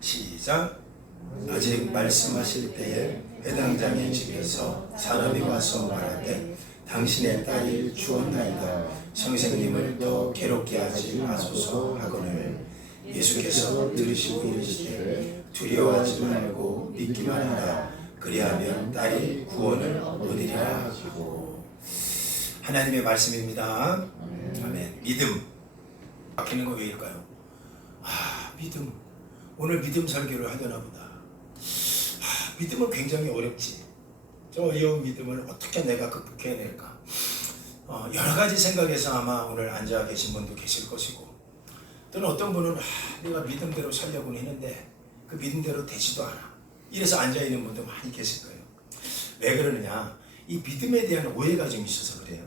시작. 아직 말씀하실 때에 회당장의 집에서 사람이 와서 말하되 당신의 딸이 죽었나이다. 선생님을 더 괴롭게 하지 마소서 하거늘 예수께서 들으시고 이르시되 두려워하지 말고 믿기만 하라. 그리하면 딸이 구원을 얻으리라 하고. 하나님의 말씀입니다. 아멘. 믿음. 바뀌는 거 왜일까요? 믿음. 오늘 믿음 설교를 하려나 보다. 믿음은 굉장히 어렵지. 저 어려운 믿음을 어떻게 내가 극복해낼까? 여러 가지 생각에서 아마 오늘 앉아 계신 분도 계실 것이고, 또는 어떤 분은 내가 믿음대로 살려고는 했는데 그 믿음대로 되지도 않아. 이래서 앉아있는 분도 많이 계실 거예요. 왜 그러느냐? 이 믿음에 대한 오해가 좀 있어서 그래요.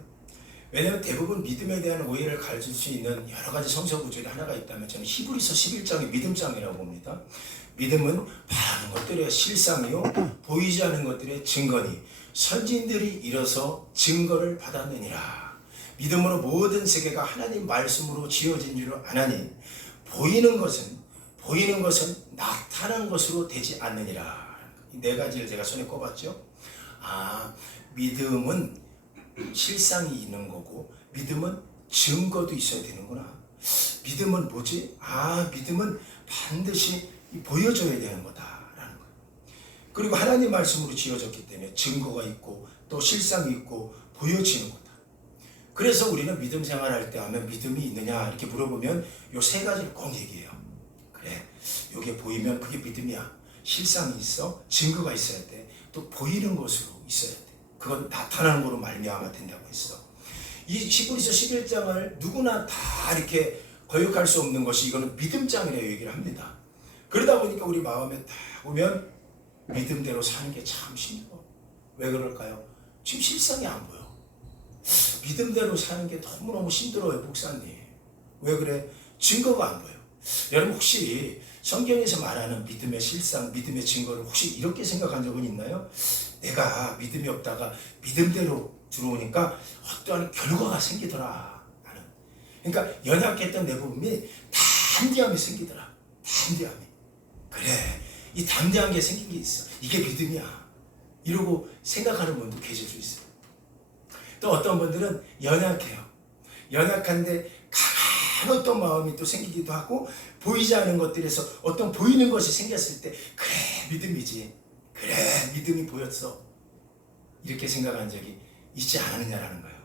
왜냐하면 대부분 믿음에 대한 오해를 가질 수 있는 여러 가지 성서 구절이 하나가 있다면 저는 히브리서 11장의 믿음장이라고 봅니다. 믿음은 바라는 것들의 실상이요 보이지 않는 것들의 증거니 선진들이 이뤄서 증거를 받았느니라. 믿음으로 모든 세계가 하나님 말씀으로 지어진 줄 아나니 보이는 것은 나타난 것으로 되지 않느니라. 이 네 가지를 제가 손에 꼽았죠. 믿음은 실상이 있는 거고, 믿음은 증거도 있어야 되는구나. 믿음은 뭐지? 믿음은 반드시 보여줘야 되는 거다라는 거예요. 그리고 하나님 말씀으로 지어졌기 때문에 증거가 있고 또 실상이 있고 보여지는 거다. 그래서 우리는 믿음 생활할 때 하면 믿음이 있느냐 이렇게 물어보면 요 세 가지를 꼭 얘기해요. 그래, 요게 보이면 그게 믿음이야. 실상이 있어, 증거가 있어야 돼, 또 보이는 것으로 있어야 돼. 그건 나타나는 거로 말미암아 된다고 했어. 이 히브리서 11장을 누구나 다 이렇게 거역할 수 없는 것이 이거는 믿음장이라고 얘기를 합니다. 그러다 보니까 우리 마음에 딱 보면 믿음대로 사는 게 참 힘들어. 왜 그럴까요? 지금 실상이 안 보여. 믿음대로 사는 게 너무너무 힘들어요, 목사님. 왜 그래? 증거가 안 보여. 여러분 혹시 성경에서 말하는 믿음의 실상, 믿음의 증거를 혹시 이렇게 생각한 적은 있나요? 내가 믿음이 없다가 믿음대로 들어오니까 어떠한 결과가 생기더라. 나는. 그러니까 연약했던 내 부분이 담대함이 생기더라. 담대함이. 그래, 이 담대한 게 생긴 게 있어. 이게 믿음이야. 이러고 생각하는 분도 계실 수 있어요. 또 어떤 분들은 연약해요. 연약한데 강한 어떤 마음이 또 생기기도 하고, 보이지 않는 것들에서 어떤 보이는 것이 생겼을 때 그래, 믿음이지. 그래, 믿음이 보였어. 이렇게 생각한 적이 있지 않느냐라는 거예요.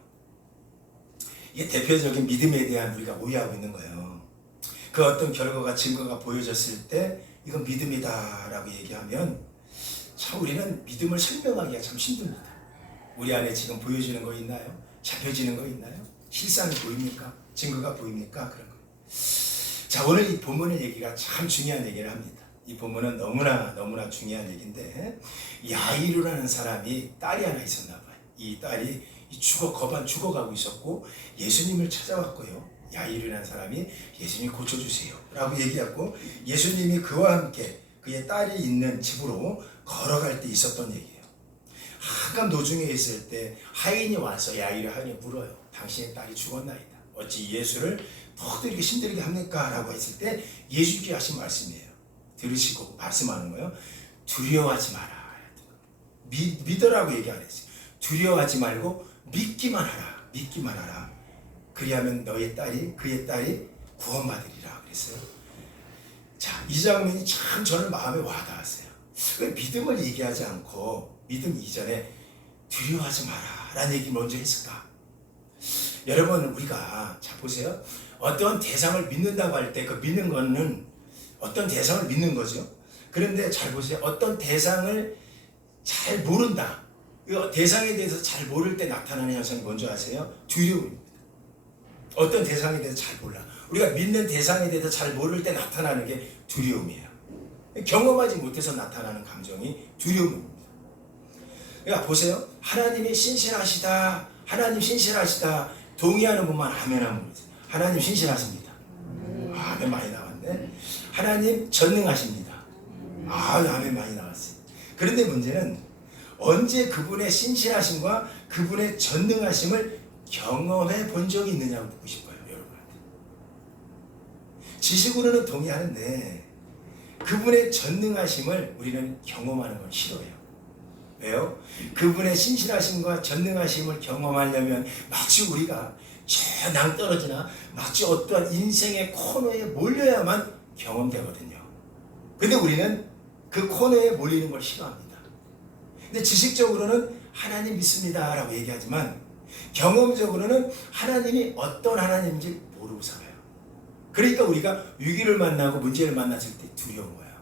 이게 대표적인 믿음에 대한 우리가 오해하고 있는 거예요. 그 어떤 결과가, 증거가 보여졌을 때 이건 믿음이다라고 얘기하면 참 우리는 믿음을 설명하기가 참 힘듭니다. 우리 안에 지금 보여지는 거 있나요? 잡혀지는 거 있나요? 실상이 보입니까? 증거가 보입니까? 그런 거. 자, 오늘 이 본문의 얘기가 참 중요한 얘기를 합니다. 이 본문은 너무나 중요한 얘기인데, 야이루라는 사람이 딸이 하나 있었나 봐요. 이 딸이 거반 죽어가고 있었고 예수님을 찾아왔고요. 야이루라는 사람이 예수님 고쳐주세요 라고 얘기하고, 예수님이 그와 함께 그의 딸이 있는 집으로 걸어갈 때 있었던 얘기예요. 한강 도중에 있을 때 하인이 와서 야이루에게 물어요. 당신의 딸이 죽었나이다. 어찌 예수를 더욱더 이렇게 힘들게 합니까? 라고 했을 때 예수님께 하신 말씀이에요. 들으시고 말씀하는 거예요. 두려워하지 마라. 믿으라고 얘기 안 했어요. 두려워하지 말고 믿기만 하라. 믿기만 하라. 그리하면 그의 딸이 구원받으리라 그랬어요. 자, 이 장면이 참 저는 마음에 와닿았어요. 왜 믿음을 얘기하지 않고 믿음 이전에 두려워하지 마라 라는 얘기 먼저 했을까? 여러분, 우리가 자 보세요. 어떤 대상을 믿는다고 할 때 그 믿는 거는 어떤 대상을 믿는 거죠. 그런데 잘 보세요. 어떤 대상을 잘 모른다. 그 대상에 대해서 잘 모를 때 나타나는 현상이 뭔지 아세요? 두려움입니다. 어떤 대상에 대해서 잘 몰라. 우리가 믿는 대상에 대해서 잘 모를 때 나타나는 게 두려움이에요. 경험하지 못해서 나타나는 감정이 두려움입니다. 그러니까 보세요. 하나님이 신실하시다. 하나님 신실하시다. 동의하는 분만 아멘 하면 되죠. 하나님 신실하십니다. 아멘 많이 나왔네. 하나님 전능하십니다. 아멘 많이 나왔어요. 그런데 문제는 언제 그분의 신실하심과 그분의 전능하심을 경험해 본 적이 있느냐고 묻고 싶어요, 여러분한테. 지식으로는 동의하는데 그분의 전능하심을 우리는 경험하는 건 싫어해요. 왜요? 그분의 신실하심과 전능하심을 경험하려면 마치 우리가 저 낭떠러지나 마치 어떠한 인생의 코너에 몰려야만 경험되거든요. 근데 우리는 그 코너에 몰리는 걸 싫어합니다. 근데 지식적으로는 하나님 믿습니다 라고 얘기하지만 경험적으로는 하나님이 어떤 하나님인지 모르고 살아요. 그러니까 우리가 위기를 만나고 문제를 만났을 때 두려운 거예요.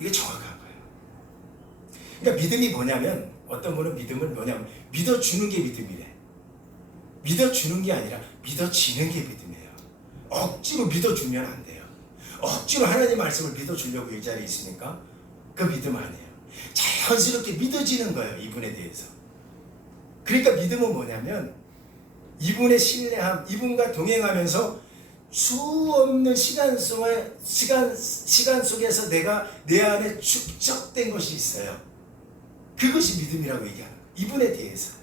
이게 정확한 거예요. 그러니까 믿음이 뭐냐면, 어떤 분은 믿음을 뭐냐면 믿어주는 게 믿음이래. 믿어주는 게 아니라 믿어지는 게 믿음이에요. 억지로 믿어주면 안 돼요. 억지로 하나님 말씀을 믿어주려고 이 자리에 있으니까 그 믿음 아니에요. 자연스럽게 믿어지는 거예요, 이분에 대해서. 그러니까 믿음은 뭐냐면 이분의 신뢰함, 이분과 동행하면서 수 없는 시간 속에서 내가 내 안에 축적된 것이 있어요. 그것이 믿음이라고 얘기하는 거예요. 이분에 대해서.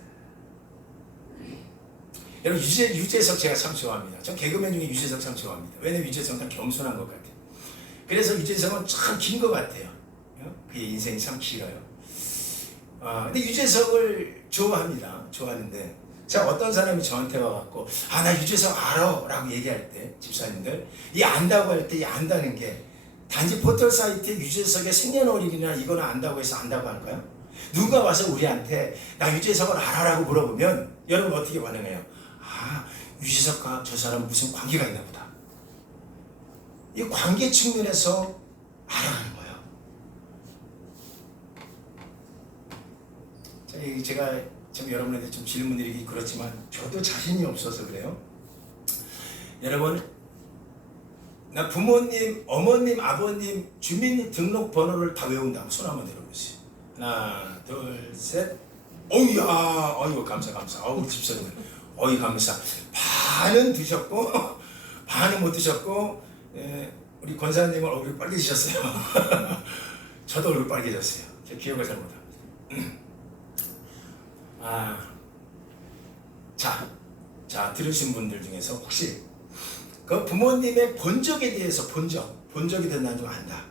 여러분, 유재석 제가 참 좋아합니다. 전 개그맨 중에 유재석 참 좋아합니다. 왜냐면 유재석은 다 겸손한 것 같아요. 그래서 유재석은 참 긴 것 같아요. 그의 인생이 참 길어요. 근데 유재석을 좋아하는데, 자, 어떤 사람이 저한테 와갖고 나 유재석 알아 라고 얘기할 때, 집사님들 이 안다고 할 때 이 안다는 게 단지 포털 사이트에 유재석의 생년월일이나 이거는 안다고 해서 안다고 할까요? 누가 와서 우리한테 나 유재석을 알아라고 물어보면 여러분 어떻게 반응해요? 유재석과 저 사람 무슨 관계가 있나 보다. 이 관계 측면에서 알아가는 거예요. 제가 좀 여러분한테 좀 질문드리기 그렇지만 저도 자신이 없어서 그래요. 여러분, 나 부모님, 어머님, 아버님 주민등록번호를 다 외운다고 손 한번 들어보세요. 하나, 둘, 셋. 어이야, 어이구 감사. 어우 집사님, 어이 감사. 반은 드셨고 반은 못 드셨고, 우리 권사님은 얼굴이 빨개지셨어요. 저도 얼굴 빨개졌어요. 제 기억을 잘못합니다. 자, 들으신 분들 중에서 혹시 그 부모님의 본적에 대해서 본적이 된다는 좀 안다.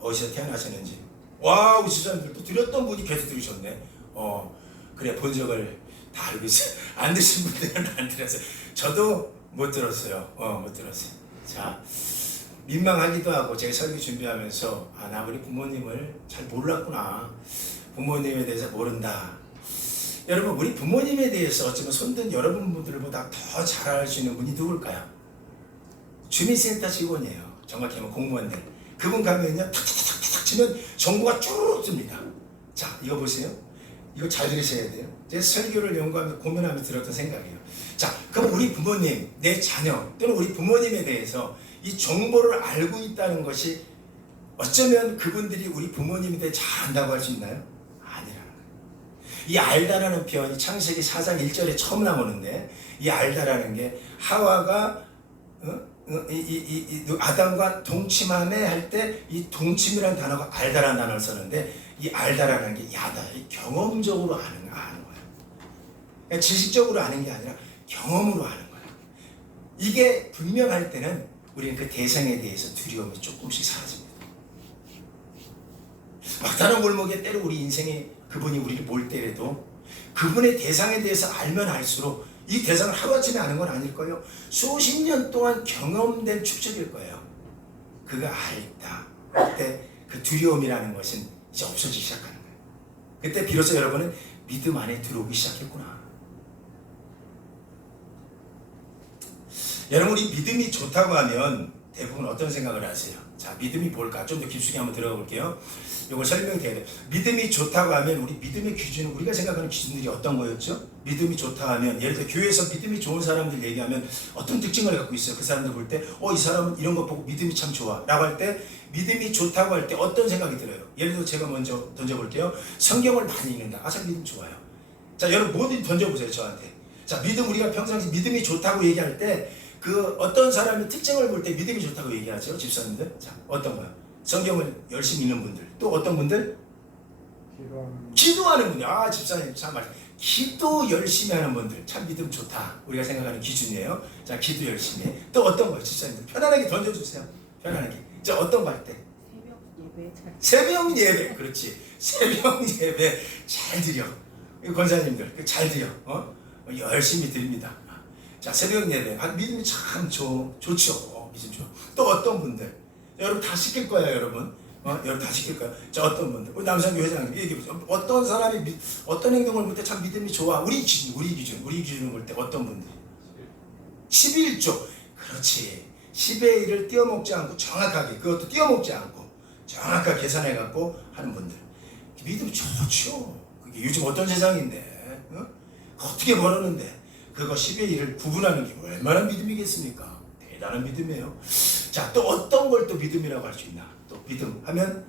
어디서 태어나셨는지. 와, 우리 집사님들도 들었던 분이 계속 들으셨네. 그래, 본적을 다 알고 있어요. 안 드신 분들은 안 들었어요. 저도 못 들었어요. 못 들었어요. 자, 민망하기도 하고 제가 설교 준비하면서 나 우리 부모님을 잘 몰랐구나. 부모님에 대해서 모른다. 여러분, 우리 부모님에 대해서 어쩌면 손든 여러분들보다 더 잘 알 수 있는 분이 누굴까요? 주민센터 직원이에요. 정확히 하면 공무원들. 그분 가면요, 탁탁탁탁 치면 정보가 쭉 뜹니다. 자, 이거 보세요. 이거 잘 들으셔야 돼요. 제 설교를 연구하면서 고민하면서 들었던 생각이에요. 자, 그럼 우리 부모님, 내 자녀 또는 우리 부모님에 대해서 이 정보를 알고 있다는 것이 어쩌면 그분들이 우리 부모님에 대해 잘 안다고 할 수 있나요? 아니라는 거예요. 이 알다라는 표현이 창세기 4장 1절에 처음 나오는데, 이 알다라는 게 하와가 아담과 동침하네 할 때 이 동침이라는 단어가 알다라는 단어를 썼는데, 이 알다라는 게 야다, 경험적으로 아는 거예요. 그러니까 지식적으로 아는 게 아니라 경험으로 아는 거예요. 이게 분명할 때는 우리는 그 대상에 대해서 두려움이 조금씩 사라집니다. 막다른 골목에 때로 우리 인생에 그분이 우리를 몰 때라도 그분의 대상에 대해서 알면 알수록 이 대상을 하루아침에 아는 건 아닐 거예요. 수십 년 동안 경험된 축적일 거예요. 그가 알다. 그때 그 두려움이라는 것은 이제 없어지기 시작하는 거예요. 그때 비로소 여러분은 믿음 안에 들어오기 시작했구나. 여러분, 우리 믿음이 좋다고 하면 대부분 어떤 생각을 하세요? 자, 믿음이 뭘까? 좀 더 깊숙이 한번 들어가 볼게요. 이걸 설명드려야 돼요. 믿음이 좋다고 하면 우리 믿음의 기준은 우리가 생각하는 기준들이 어떤 거였죠? 믿음이 좋다 하면, 예를 들어 교회에서 믿음이 좋은 사람들 얘기하면 어떤 특징을 갖고 있어요? 그 사람들 볼 때 이 사람은 이런 거 보고 믿음이 참 좋아 라고 할 때, 믿음이 좋다고 할 때 어떤 생각이 들어요? 예를 들어 제가 먼저 던져볼게요. 성경을 많이 읽는다. 참 믿음 좋아요. 자, 여러분 뭐든 던져보세요, 저한테. 자, 믿음, 우리가 평상시 믿음이 좋다고 얘기할 때 그 어떤 사람의 특징을 볼 때 믿음이 좋다고 얘기하죠, 집사님들? 자, 어떤 거요? 성경을 열심히 읽는 분들. 또 어떤 분들? 기도하는 분들. 집사님 참 말. 기도 열심히 하는 분들. 참 믿음 좋다. 우리가 생각하는 기준이에요. 자, 기도 열심히 해. 또 어떤 거요, 집사님들? 편안하게 던져주세요. 편안하게. 자, 어떤 거 할 때? 새벽 예배 잘. 새벽 예배. 그렇지. 새벽 예배 잘 드려. 권사님들 잘 드려. 열심히 드립니다. 자, 새벽 예배. 믿음이 참 좋죠. 믿음 좋아. 또 어떤 분들? 여러분 다 시킬 거예요, 여러분. 여러분 다 시킬 거예요. 자, 어떤 분들? 우리 남상교 회장님 얘기해 보세요. 어떤 사람이 어떤 행동을 볼 때 참 믿음이 좋아? 우리 기준으로 볼 때 어떤 분들이? 11조. 그렇지. 10의 1을 띄어먹지 않고 정확하게, 그것도 띄어먹지 않고 정확하게 계산해 갖고 하는 분들. 믿음 좋죠. 그게 요즘 어떤 세상인데, 어떻게 벌었는데 그거 10의 1을 구분하는 게 얼마나 믿음이겠습니까? 대단한 믿음이에요. 자, 또 어떤 걸 또 믿음이라고 할 수 있나? 또 믿음 하면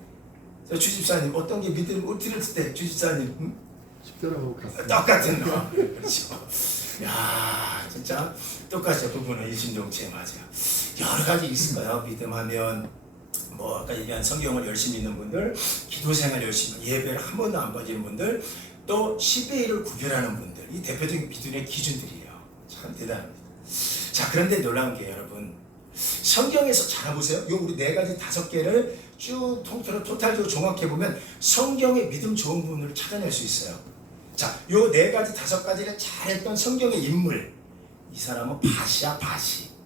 주집사님 어떤 게 믿음? 들었을 때 주집사님 십자가하고 같습니다. 똑같은 거. 그렇죠. 야, 진짜 똑같죠. 그분은 일심동체 맞아요. 여러 가지 있을 거예요. 믿음하면 뭐 아까 얘기한 성경을 열심히 읽는 분들, 기도생활 열심히, 예배를 한 번도 안 빠지는 분들, 또 10의 1을 구별하는 분들, 이 대표적인 믿음의 기준들이에요. 참 대단합니다. 자, 그런데 놀라운 게 여러분, 성경에서 잘 보세요. 요 우리 4가지 5개를 쭉 통틀어 토탈적으로 종합해 보면 성경의 믿음 좋은 부분을 찾아낼 수 있어요. 자, 요 4가지 5가지를 잘했던 성경의 인물, 이 사람은 바시야.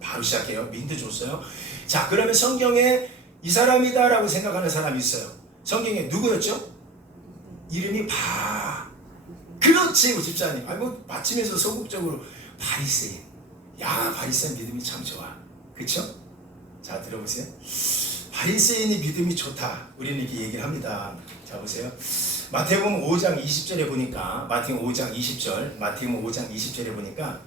바로 시작해요. 민트 줬어요. 자, 그러면 성경에 이 사람이다라고 생각하는 사람이 있어요. 성경에 누구였죠? 이름이 그렇지, 우리 집사님. 뭐 마침에서 소극적으로 바리새인. 야, 바리새인 믿음이 참 좋아. 그렇죠? 자, 들어보세요. 바리새인이 믿음이 좋다. 우리는 이렇게 얘기를 합니다. 자, 보세요. 마태복음 5장 20절에 보니까, 마태복음 5장 20절에 보니까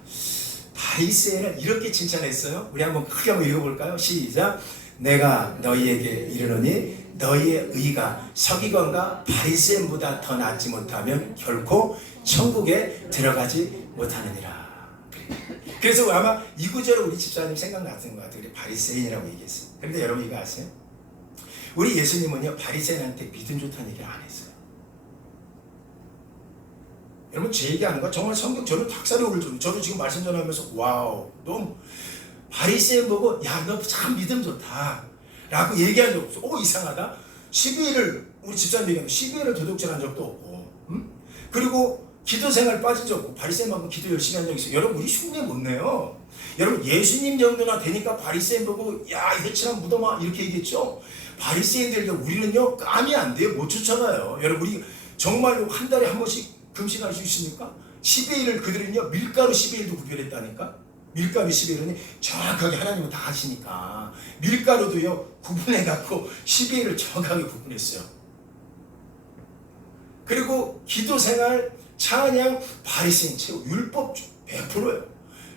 바리새인을 이렇게 칭찬했어요. 우리 한번 크게 한번 읽어볼까요? 시작. 내가 너희에게 이르노니 너희의 의가 서기관과 바리새인보다 더 낫지 못하면 결코 천국에 들어가지 못하느니라. 그래서 아마 이 구절을 우리 집사님 생각났던 것 같아요. 우리 바리새인이라고 얘기했어요. 그런데 여러분 이거 아세요? 우리 예수님은요 바리새인한테 믿음 좋다는 얘기를 안 했어요. 여러분 제 얘기하는 거 정말 성경 저는 닭살이 오를 정도. 저도 지금 말씀 전하면서 와우 너무 바리새인 보고 야 너 참 믿음 좋다 라고 얘기한 적 없어. 이상하다. 12일을 우리 집사님 얘기하면 12일을 도둑질한 적도 없고 그리고 기도 생활 빠진 적 없고 바리새인만큼 기도 열심히 한 적 있어요. 여러분 우리 흉내 못 내요. 여러분 예수님 정도나 되니까 바리새인 보고 야 해치랑 묻어마 이렇게 얘기했죠. 바리새인들 우리는요 감이 안 돼요. 못 쫓아가요. 여러분 우리 정말로 한 달에 한 번씩 금식할 수 있습니까? 10의 1을 그들은요 밀가루 10의 1도 구별했다니까. 밀가루 10의 1은 정확하게 하나님은 다 하시니까 밀가루도요 구분해갖고 10의 1을 정확하게 구분했어요. 그리고 기도생활 찬양 바리새인 최고 율법 100%예요.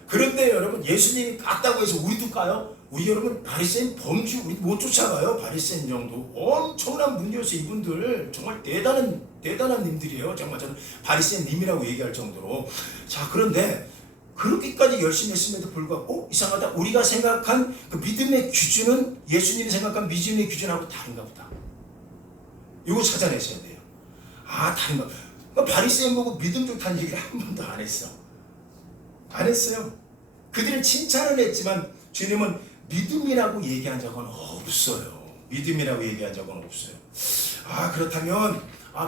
그런데 여러분 예수님이 깠다고 해서 우리도 까요? 우리 여러분 바리새인 범주 우리 못 쫓아가요. 바리새인 정도 엄청난 분이었어요. 이분들 정말 대단한 님들이에요. 정말 저는 바리새인 님이라고 얘기할 정도로. 자, 그런데 그렇게까지 열심히 했음에도 불구하고 이상하다. 우리가 생각한 그 믿음의 기준은 예수님이 생각한 믿음의 기준하고 다른가 보다. 이거 찾아내셔야 돼요. 다른가. 그러니까 바리새인 보고 믿음 좋다는 얘기를 한 번도 안 했어. 안 했어요. 그들은 칭찬을 했지만 주님은 믿음이라고 얘기한 적은 없어요. 믿음이라고 얘기한 적은 없어요. 그렇다면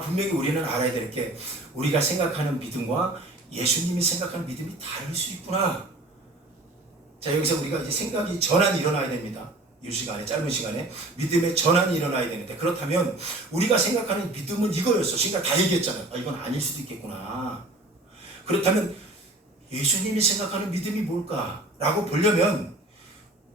분명히 우리는 알아야 될 게 우리가 생각하는 믿음과 예수님이 생각하는 믿음이 다를 수 있구나. 자, 여기서 우리가 이제 생각이 전환이 일어나야 됩니다. 이 시간에 짧은 시간에 믿음의 전환이 일어나야 되는데 그렇다면 우리가 생각하는 믿음은 이거였어. 지금 다 얘기했잖아요. 이건 아닐 수도 있겠구나. 그렇다면 예수님이 생각하는 믿음이 뭘까? 라고 보려면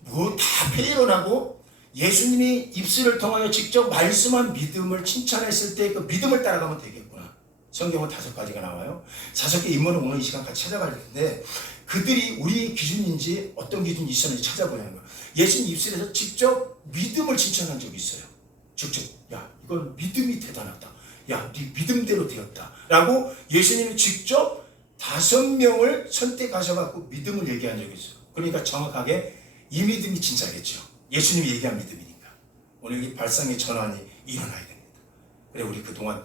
뭐 다 페일런하고 예수님이 입술을 통하여 직접 말씀한 믿음을 칭찬했을 때 그 믿음을 따라가면 되겠구나. 성경은 5가지가 나와요. 5개 인물을 오늘 이 시간 같이 찾아갈 텐데 그들이 우리의 기준인지 어떤 기준이 있었는지 찾아보려는 거예요. 예수님 입술에서 직접 믿음을 칭찬한 적이 있어요. 직접 야 이건 믿음이 대단하다. 야 네 믿음대로 되었다. 라고 예수님이 직접 5명을 선택하셔갖고 믿음을 얘기한 적이 있어요. 그러니까 정확하게 이 믿음이 진짜겠죠. 예수님이 얘기한 믿음이니까. 오늘 이 발상의 전환이 일어나야 됩니다. 그래 우리 그동안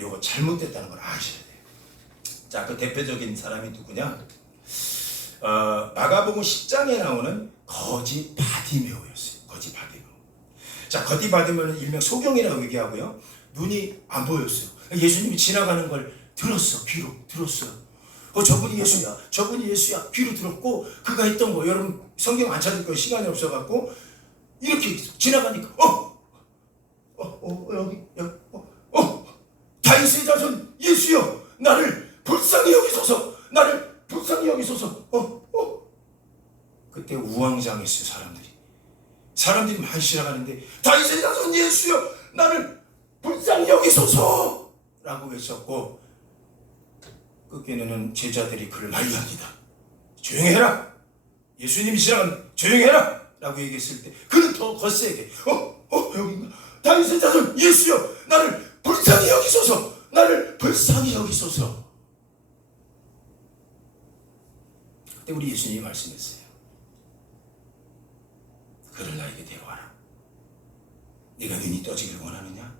요거 잘못됐다는 걸 아셔야 돼요. 자, 그 대표적인 사람이 누구냐? 마가복음 10장에 나오는 거지 바디메오였어요. 거지 바디메오. 자, 겉이 받으면 일명 소경이라고 얘기하고요. 눈이 안 보였어요. 예수님이 지나가는 걸 들었어. 귀로 들었어요. 저분이 예수야. 저분이 예수야. 귀로 들었고 그가 했던 거 여러분 성경 안 찾을 거예요. 시간이 없어갖고 이렇게 지나가니까 여기 다윗의 자손 예수여 나를 불쌍히 여기소서. 나를 불쌍히 여기소서. 그때 우왕좌왕했어요. 사람들이 많이 지나가는데 다윗의 자손 예수여 나를 불쌍히 여기소서 라고 외쳤고 끝에는 제자들이 그를 말리합니다. 조용히 해라. 예수님이 지나가면 조용히 해라 라고 얘기했을 때 그는 더 거세게 여기인가 다윗의 자손 예수여 나를 불쌍히 여기소서. 나를 불쌍히 여기소서. 그때 우리 예수님이 말씀했어요. 그를 나에게 데려와라. 네가 눈이 떠지기를 원하느냐?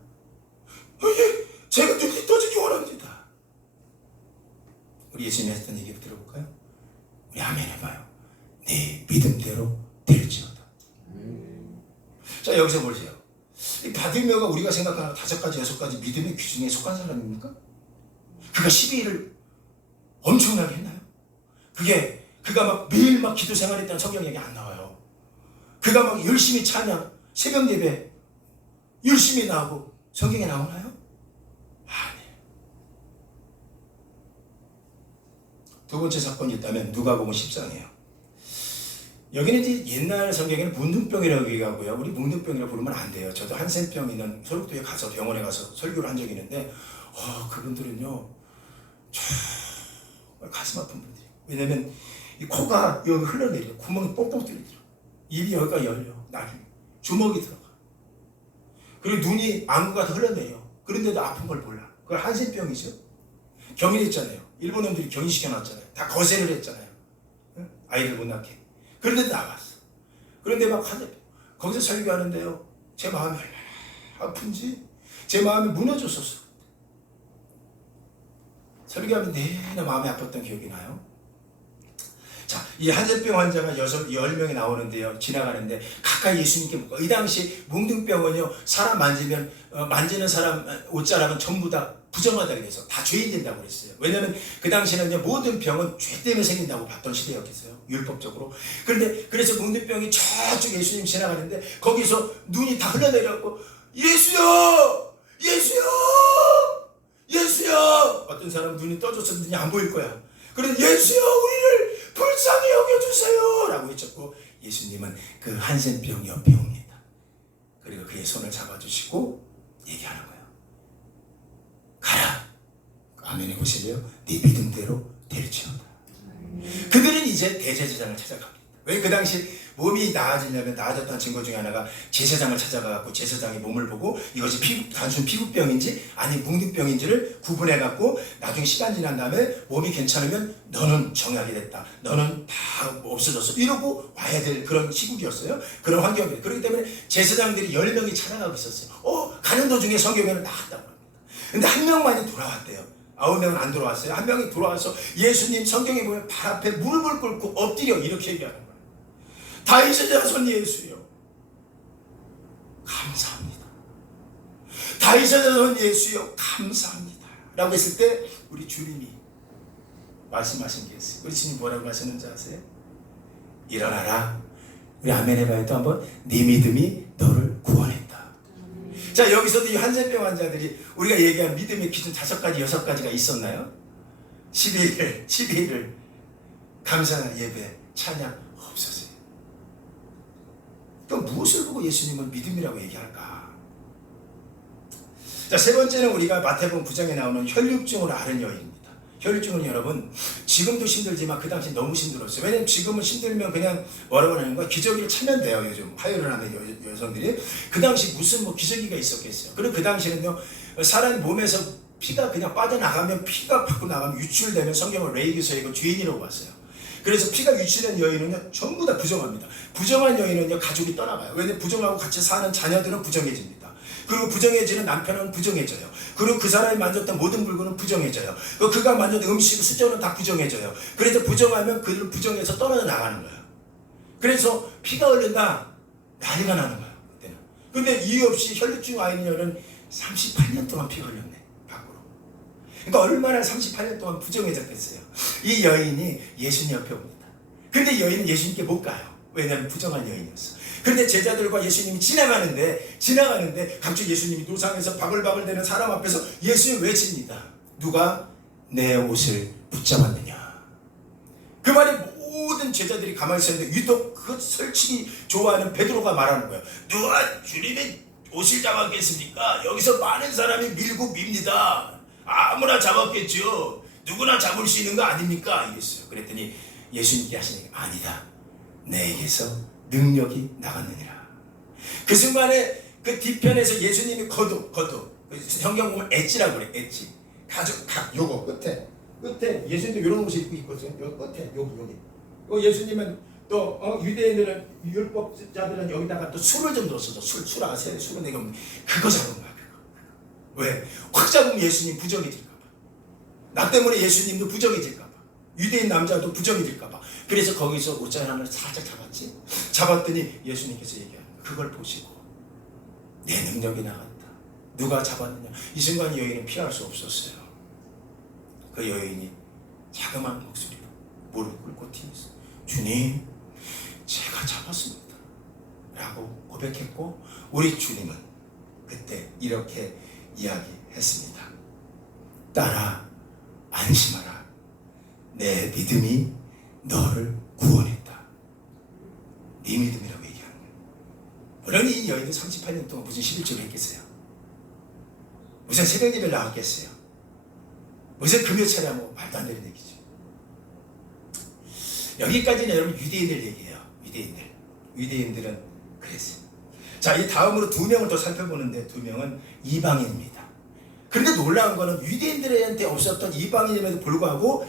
예, 제가 눈이 떠지기 원합니다. 우리 예수님이 했던 얘기 들어볼까요? 우리 아멘 해봐요. 네 믿음대로 될지어다. 자, 여기서 보세요. 이 바디메오가 우리가 생각하는 5가지, 6가지 믿음의 기준에 속한 사람입니까? 그가 12일을 엄청나게 했나요? 그가 막 매일 막 기도 생활했다는 성경 얘기 안 나와요. 그가 막 열심히 찬양, 새벽 예배 열심히 나오고 성경에 나오나요? 아니에요. 두 번째 사건이 있다면 누가복음 10장이에요. 여기는 이제 옛날 성경에는 문둥병이라고 얘기하고요. 우리 문둥병이라고 부르면 안 돼요. 저도 한센병 있는 소록도에 가서 병원에 가서 설교를 한 적이 있는데 그분들은요 정말 가슴 아픈 분들이에요. 왜냐면 이 코가 여기 흘러내려요. 구멍이 뻥뻥 뚫리더라고요. 입이 여기가 열려. 나중에 주먹이 들어가. 그리고 눈이 안구가 흘러내려. 그런데도 아픈 걸 몰라. 그걸 한센병이죠. 격리했잖아요. 일본 놈들이 격리시켜놨잖아요. 다 거세를 했잖아요. 아이들 못 낳게. 그런데도 나왔어. 그런데 막 거기서 설교하는데요. 제 마음이 얼마나 아픈지 제 마음이 무너졌었어. 설교하면 내내 마음이 아팠던 기억이 나요. 자, 이 한센병 환자가 10명이 나오는데요. 지나가는데 가까이 예수님께 묻고 이 당시 뭉둥병은요. 사람 만지면 만지는 사람 옷자락은 전부 다 부정하다고 해서 다 죄인 된다고 그랬어요. 왜냐하면 그 당시에는요. 모든 병은 죄 때문에 생긴다고 봤던 시대였겠어요. 율법적으로. 그래서 뭉둥병이 저쪽 예수님 지나가는데 거기서 눈이 다 흘러내려고 예수여! 예수여! 예수여! 어떤 사람은 눈이 떠져서 눈이 안 보일 거야. 그래서 예수여 우리를 불쌍히 여겨주세요 라고 외쳤고 예수님은 그 한센병 옆에 옵니다. 그리고 그의 손을 잡아주시고 얘기하는 거예요. 가라. 아멘 해보실래요? 네 믿음대로 될지어다. 그들은 이제 대제사장을 찾아갑니다. 왜 그 당시 몸이 나아졌다는 증거 중에 하나가 제사장을 찾아가고 제사장이 몸을 보고 이것이 단순 피부병인지 아니 뭉둥병인지를 구분해갖고 나중에 시간 지난 다음에 몸이 괜찮으면 너는 정약이 됐다. 너는 다 없어졌어. 이러고 와야 될 그런 시국이었어요. 그런 환경이에요. 그렇기 때문에 제사장들이 10명이 찾아가고 있었어요. 가는 도중에 성경에는 나왔다고 합니다. 근데 한 명만이 돌아왔대요. 9명은 안 돌아왔어요. 한 명이 돌아와서 예수님 성경에 보면 발 앞에 무릎을 꿇고 엎드려 이렇게 얘기하는 거예요. 다윗의 자손 예수여 감사합니다. 다윗의 자손 예수여 감사합니다 라고 했을 때 우리 주님이 말씀하신 게 있어요. 우리 주님 뭐라고 하셨는지 아세요? 일어나라. 우리 아멘 해봐요. 또 한번 네 믿음이 너를 구원했다. 자, 여기서도 이 한센병 환자들이 우리가 얘기한 믿음의 기준 5가지, 6가지가 있었나요? 12일을 감사하는 예배, 찬양 없었어요. 그럼 무엇을 보고 예수님은 믿음이라고 얘기할까? 자, 세 번째는 우리가 마태복음 9장에 나오는 혈육증으로 앓은 여인입니다. 혈육증은 여러분 지금도 힘들지만 그 당시 너무 힘들었어요. 왜냐면 지금은 힘들면 그냥 뭐라고 하는 거야? 기저귀를 차면 돼요. 요즘 화요를 하는 여성들이. 그 당시 무슨 기저귀가 있었겠어요. 그리고 그 당시는요 사람 몸에서 피가 그냥 빠져나가면 피가 밖으로 나가면 유출되면 성경을 레위기서에 이거 죄인이라고 봤어요. 그래서 피가 유출된 여인은요 전부 다 부정합니다. 부정한 여인은요 가족이 떠나가요. 왜냐면 부정하고 같이 사는 자녀들은 부정해집니다. 그리고 부정해지는 남편은 부정해져요. 그리고 그 사람이 만졌던 모든 물건은 부정해져요. 그가 만졌던 음식, 수저는 다 부정해져요. 그래서 부정하면 그들은 부정해서 떨어져 나가는 거예요. 그래서 피가 흘린다 난리가 나는 거예요. 그때는. 근데 이유 없이 혈류증 아닌 여는 38년 동안 피 흘렸네, 밖으로. 그러니까 얼마나 38년 동안 부정해졌겠어요. 이 여인이 예수님 옆에 옵니다. 근데 여인은 예수님께 못 가요. 왜냐하면 부정한 여인이었어. 그런데 제자들과 예수님이 지나가는데 갑자기 예수님이 노상에서 바글바글대는 사람 앞에서 예수님 외칩니다. 누가 내 옷을 붙잡았느냐. 그 말에 모든 제자들이 가만히 있었는데 유독 그 설치기 좋아하는 베드로가 말하는 거예요. 누가 주님의 옷을 잡았겠습니까? 여기서 많은 사람이 밀고 밉니다. 아무나 잡았겠죠. 누구나 잡을 수 있는 거 아닙니까? 이랬어요. 그랬더니 예수님께 하시니까 아니다. 내게서 능력이 나갔느니라. 그 순간에 그 뒤편에서 예수님이 거두 성경 보면 엣지라고 그래. 엣지 요거 끝에 예수님도 이런 옷을 입고 있거든요. 요 끝에 여기 예수님은 또 유대인들은 율법자들은 여기다가 또 술을 좀 넣었어. 술 아세요? 술은 내가 그거 잡은 거야. 그거. 왜? 확 잡으면 예수님 부정해질까 봐. 나 때문에 예수님도 부정해질까 봐. 유대인 남자도 부정해질까 봐. 그래서 거기서 옷장 하나를 살짝 잡았더니 예수님께서 얘기하는 거야. 그걸 보시고 내 능력이 나갔다. 누가 잡았느냐. 이 순간 여인은 피할 수 없었어요. 그 여인이 자그마한 목소리로 무릎 꿇고 튀면서 주님, 제가 잡았습니다 라고 고백했고, 우리 주님은 그때 이렇게 이야기했습니다. 딸아, 안심하라. 내 믿음이 너를 구원했다. 네 믿음이라고 얘기하는 거예요. 물론 이 여인도 38년 동안 무슨 11조를 했겠어요? 무슨 새벽 예배를 나왔겠어요? 무슨 금요철에 뭐 말도 안 되는 얘기죠. 여기까지는 여러분 유대인들 얘기예요. 유대인들은 그랬어요. 자, 이 다음으로 두 명을 더 살펴보는데 두 명은 이방인입니다. 그런데 놀라운 거는 유대인들한테 없었던 이방인임에도 불구하고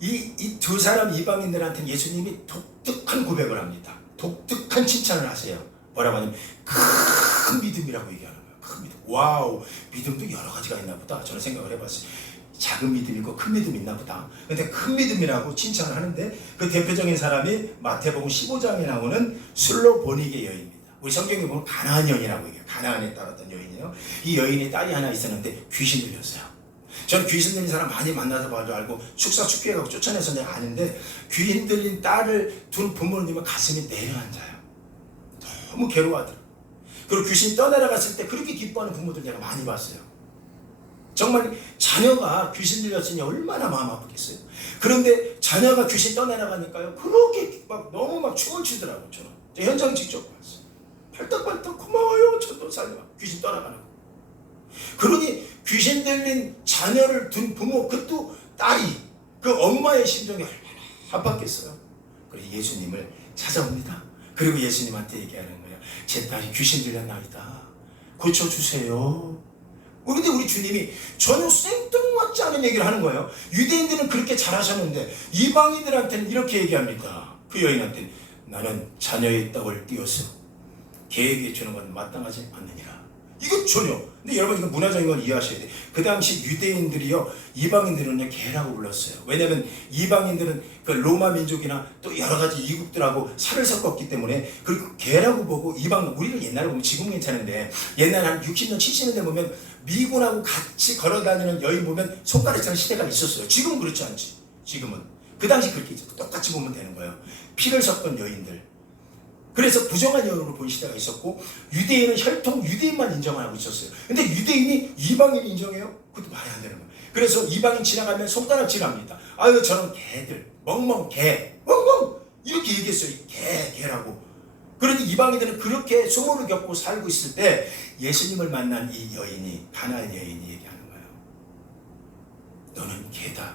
이 두 사람 이방인들한테는 예수님이 독특한 고백을 합니다. 독특한 칭찬을 하세요. 뭐라고 하냐면 큰 믿음이라고 얘기하는 거예요. 큰 믿음. 와우, 믿음도 여러 가지가 있나 보다. 저는 생각을 해봤어요. 작은 믿음이 있고 큰 믿음이 있나 보다. 근데 큰 믿음이라고 칭찬을 하는데 그 대표적인 사람이 마태복음 15장에 나오는 술로보니게 여인입니다. 우리 성경에 보면 가나안 여인이라고 얘기해요. 가나안에 따랐던 여인이에요. 이 여인이 딸이 하나 있었는데 귀신 들렸어요. 저는 귀신 들린 사람 많이 만나서 봐도 알고 축사 축교회 가고 쫓아내서 내가 아는데 귀신 들린 딸을 둔 부모님은 가슴이 내려앉아요. 너무 괴로워하더라고요. 그리고 귀신이 떠내려갔을 때 그렇게 기뻐하는 부모들 내가 많이 봤어요. 정말 자녀가 귀신 들렸으니 얼마나 마음 아프겠어요. 그런데 자녀가 귀신 떠내려가니까요 그렇게 막 너무 막 춤을 추더라고요. 저는 현장 직접 봤어요. 팔딱팔딱 고마워요 전도사님. 귀신 떠나가는 거. 그러니 귀신 들린 자녀를 둔 부모, 그것도 딸이, 그 엄마의 심정이 얼마나 아팠겠어요. 그래서 예수님을 찾아옵니다. 그리고 예수님한테 얘기하는 거예요. 제 딸이 귀신 들렸나이다. 고쳐주세요. 근데 우리 주님이 전혀 생뚱맞지 않은 얘기를 하는 거예요. 유대인들은 그렇게 잘하셨는데 이방인들한테는 이렇게 얘기합니다. 그 여인한테는 나는 자녀의 떡을 띄어서 개에게 주는 건 마땅하지 않느니라. 이거 전혀. 근데 여러분 이거 문화적인 걸 이해하셔야 돼. 그 당시 유대인들이요 이방인들은 개라고 불렀어요. 왜냐하면 이방인들은 그 로마 민족이나 또 여러 가지 이국들하고 살을 섞었기 때문에 그리고 개라고 보고 우리는 옛날에 보면 지금 괜찮은데 옛날 한 60년 70년대 보면 미군하고 같이 걸어다니는 여인 보면 손가락질하는 시대가 있었어요. 지금은 그렇지 않지. 지금은 그 당시 그렇게 있었고 똑같이 보면 되는 거예요. 피를 섞은 여인들. 그래서 부정한 여인으로 본 시대가 있었고 유대인은 혈통 유대인만 인정을 하고 있었어요. 근데 유대인이 이방인 인정해요? 그것도 말이 안 되는 거예요. 그래서 이방인 지나가면 손가락질합니다. 아유 저런 개들 멍멍 개 멍멍 이렇게 얘기했어요. 개라고. 그런데 이방인들은 그렇게 수모를 겪고 살고 있을 때 예수님을 만난 이 여인이 가나안 여인이 얘기하는 거예요. 너는 개다.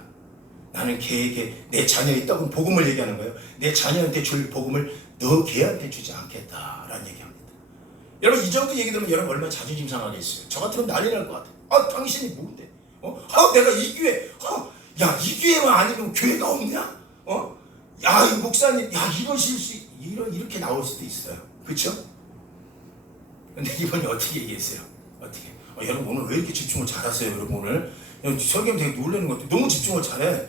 나는 개에게 내 자녀의 떡은 복음을 얘기하는 거예요. 내 자녀한테 줄 복음을 너 개한테 주지 않겠다라는 얘기합니다. 여러분 이 정도 얘기 들으면 여러분 얼마나 자존심 상하겠어요. 저 같으면 난리 날 것 같아요. 당신이 뭔데? 내가 이 교회 이 교회만 아니면 교회가 없냐? 이 목사님 이러실 수 이렇게 나올 수도 있어요. 그렇죠? 근데 이번에 어떻게 얘기했어요? 어떻게? 여러분 오늘 왜 이렇게 집중을 잘하세요? 여러분 오늘 설교 되게 놀라는 것 같아요. 너무 집중을 잘해.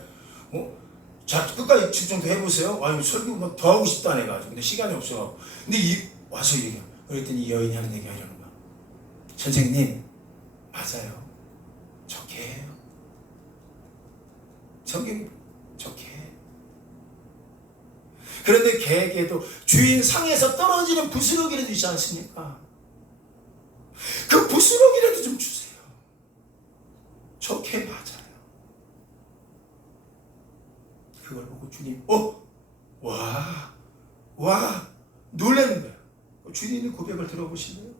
자 끝까지 집중 더 해보세요. 설교 더 하고 싶다 내가. 근데 시간이 없어. 근데 와서 얘기해. 그랬더니 이 여인이 하는 얘기가 이러는 거야. 선생님, 맞아요. 저 개예요. 성경이 저 개. 그런데 개에게도 주인 상에서 떨어지는 부스러기라도 있지 않습니까? 그 부스러기라도 좀 주세요. 저 개 맞아요. 그걸 보고 주님, 와, 놀라는 거야. 주님의 고백을 들어보시고요.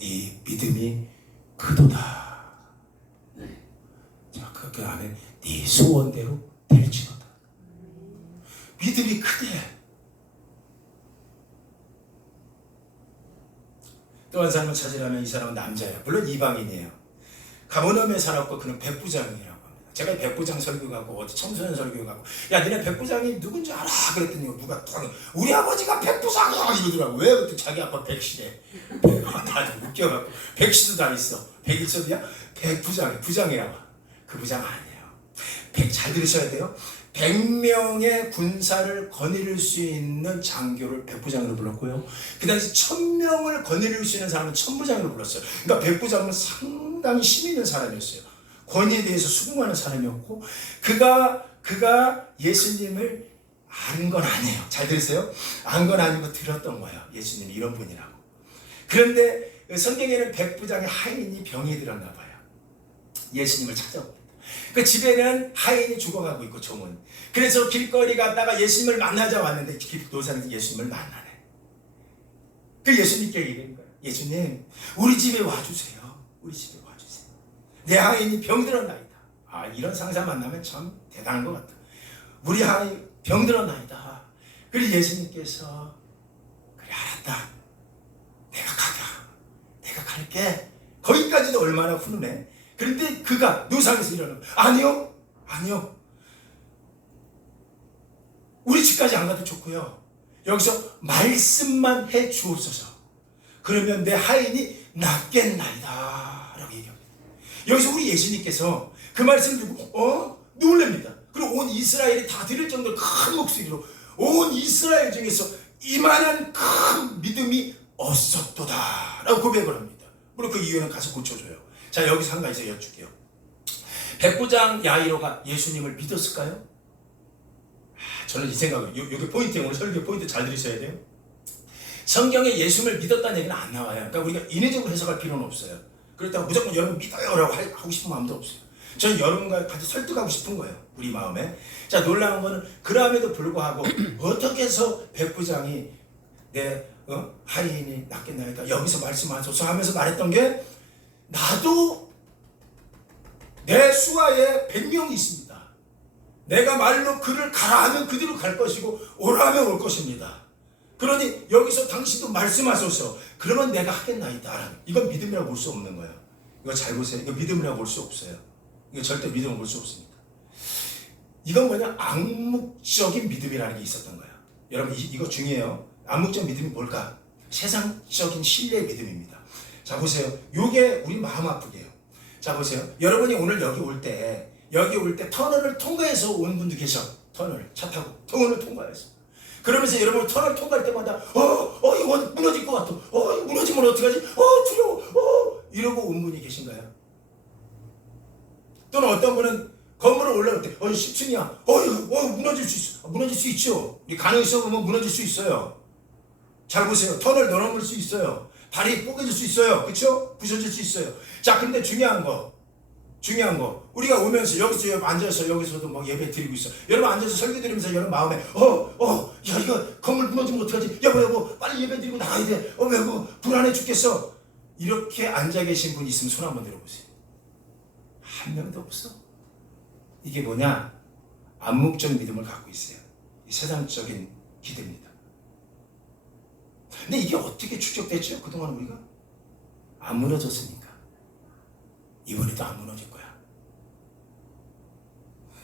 네 믿음이 크도다. 자, 그 안에 네 소원대로 될지어다. 믿음이 크대. 또 한 사람을 찾으려면 이 사람은 남자예요. 물론 이방인이에요. 가버나움에 살았고 그는 백부장이라고 합니다. 제가 백부장 설교 가고 어디 청소년 설교 가고 야 니네 백부장이 누군지 알아? 그랬더니 누가 또 우리 아버지가 백부장이야 이러더라고. 왜? 그때 자기 아빠 백시래. 다들 웃겨갖고 백시도 다 있어. 백일서도야? 백부장, 부장이라고. 그 부장 아니에요. 잘 들으셔야 돼요. 100명의 군사를 거느릴 수 있는 장교를 백부장으로 불렀고요. 그 당시 1000명을 거느릴 수 있는 사람은 천부장으로 불렀어요. 그러니까 백부장은 상당히 힘 있는 사람이었어요. 권위에 대해서 수긍하는 사람이었고, 그가 예수님을 안 건 아니에요. 잘 들으세요? 안 건 아니고 들었던 거예요. 예수님이 이런 분이라고. 그런데 성경에는 백부장의 하인이 병이 들었나 봐요. 예수님을 찾아옵니다. 그 집에는 하인이 죽어가고 있고 종은. 그래서 길거리 갔다가 예수님을 만나자 왔는데 노사는 예수님을 만나네. 그 예수님께 얘기한 거예요. 예수님, 우리 집에 와주세요. 우리 집에 와주세요. 내 하인이 병들었나이다. 아, 이런 상사 만나면 참 대단한 것 같다. 우리 하인 병들었나이다. 그리고 예수님께서 그래 알았다. 내가 갈게. 거기까지도 얼마나 훈훈해. 그런데 그가 노상에서 일어나면 아니요. 우리 집까지 안 가도 좋고요. 여기서 말씀만 해 주옵소서. 그러면 내 하인이 낫겠나이다 라고 얘기합니다. 여기서 우리 예수님께서 그 말씀을 듣고 놀랍니다. 그리고 온 이스라엘이 다 들을 정도로 큰 목소리로 온 이스라엘 중에서 이만한 큰 믿음이 없었도다 라고 고백을 합니다. 물론 그 이유는 가서 고쳐줘요. 자, 여기서 한 가지 여쭐게요. 백부장 야이로가 예수님을 믿었을까요? 저는 이 생각을, 여기 포인트에 오늘 설교 포인트 잘 들으셔야 돼요. 성경에 예수님을 믿었다는 얘기는 안 나와요. 그러니까 우리가 인위적으로 해석할 필요는 없어요. 그렇다고 무조건 여러분 믿어요 라고 하고 싶은 마음도 없어요. 저는 여러분과 같이 설득하고 싶은 거예요. 우리 마음에. 자, 놀라운 거는 그럼에도 불구하고 어떻게 해서 백부장이 내 하인이 낫겠나이다 여기서 말씀하소서 하면서 말했던 게 나도 내 수하에 100명이 있습니다. 내가 말로 그를 가라 하면 그대로 갈 것이고 오라 하면 올 것입니다. 그러니 여기서 당신도 말씀하소서. 그러면 내가 하겠나이다. 이건 믿음이라고 볼 수 없는 거예요. 이거 잘 보세요. 이거 믿음이라고 볼 수 없어요. 이거 절대 믿음으로 볼 수 없습니다. 이건 뭐냐? 암묵적인 믿음이라는 게 있었던 거예요. 여러분 이거 중요해요. 암묵적 믿음이 뭘까? 세상적인 신뢰의 믿음입니다. 자, 보세요. 요게 우리 마음 아프게 해요. 자, 보세요. 여러분이 오늘 여기 올 때 터널을 통과해서 온 분도 계셔. 터널 차 타고 터널을 통과해서. 그러면서 여러분 터널 통과할 때마다 이거 무너질 것 같아. 이거 무너지면 어떡하지? 두려워. 이러고 온 분이 계신가요? 또는 어떤 분은 건물을 올라올 때 10층이야. 이거 무너질 수 있어. 무너질 수 있죠. 가능성 보면 무너질 수 있어요. 잘 보세요. 터널 넘을 수 있어요. 다리 뽀개질 수 있어요. 그렇죠? 부서질 수 있어요. 자, 근데 중요한 거 우리가 오면서 여기서 앉아서 여기서도 막 예배 드리고 있어. 여러분 앉아서 설교 드리면서 여러분 마음에 야 이거 건물 무너지면 어떡하지? 여보 빨리 예배 드리고 나가야 돼. 불안해 죽겠어. 이렇게 앉아 계신 분 있으면 손 한번 들어보세요. 한 명도 없어. 이게 뭐냐? 암묵적 믿음을 갖고 있어요. 이 세상적인 기대입니다. 근데 이게 어떻게 축적됐죠? 그동안 우리가 안 무너졌으니까 이번에도 안 무너질 거야.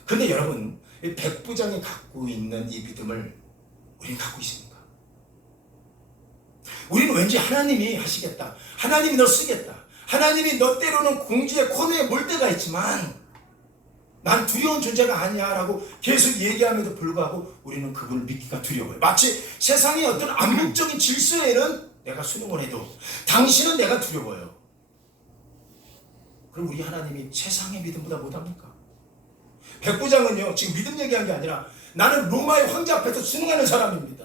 근데 여러분, 백부장이 갖고 있는 이 믿음을 우리는 갖고 있습니까? 우리는 왠지 하나님이 하시겠다, 하나님이 너 쓰겠다, 하나님이 너 때로는 공주의 코너에 몰 때가 있지만 난 두려운 존재가 아니야라고 계속 얘기함에도 불구하고 우리는 그걸 믿기가 두려워요. 마치 세상의 어떤 암묵적인 질서에는 내가 순응을 해도 당신은 내가 두려워요. 그럼 우리 하나님이 세상의 믿음보다 못합니까? 백부장은요, 지금 믿음 얘기한 게 아니라 나는 로마의 황제 앞에서 순응하는 사람입니다.